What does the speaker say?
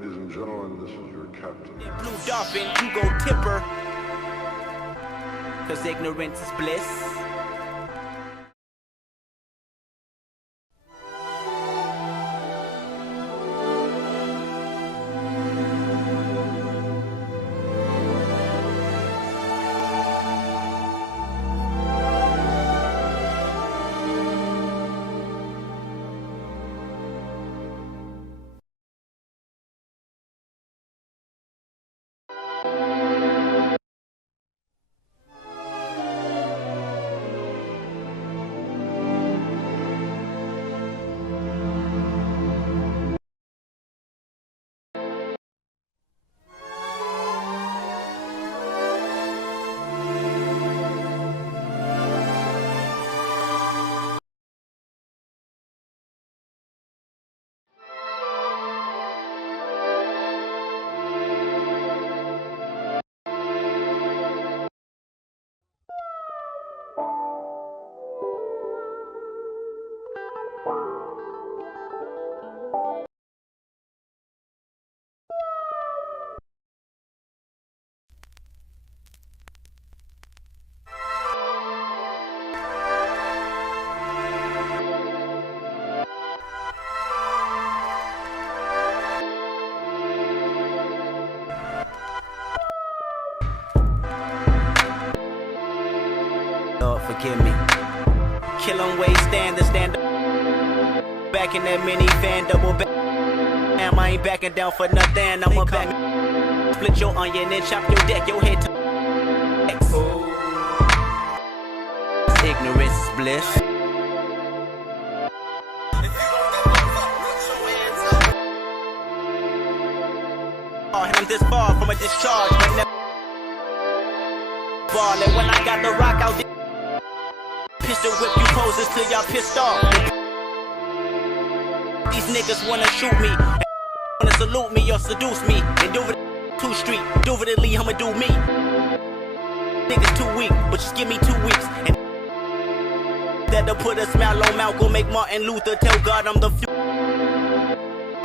Ladies and gentlemen, this is your captain. Blue dolphin, you go tipper. Cause ignorance is bliss. Lord, forgive me. Kill 'em, stand up. Back in that minivan, double back. Damn, I ain't backing down for nothing. I'ma back. Split your onion and chop your deck, your head to ignorance is bliss. And I'm this far from a discharge, but never ballin'. When I got the rock out there, pistol whip you poses till y'all pissed off. These niggas wanna shoot me, wanna salute me or seduce me. And do it 2 Street, do it Lee, I'ma do me. Niggas too weak, but just give me 2 weeks. And that'll put a smile on Malcolm, make Martin Luther tell God I'm the future.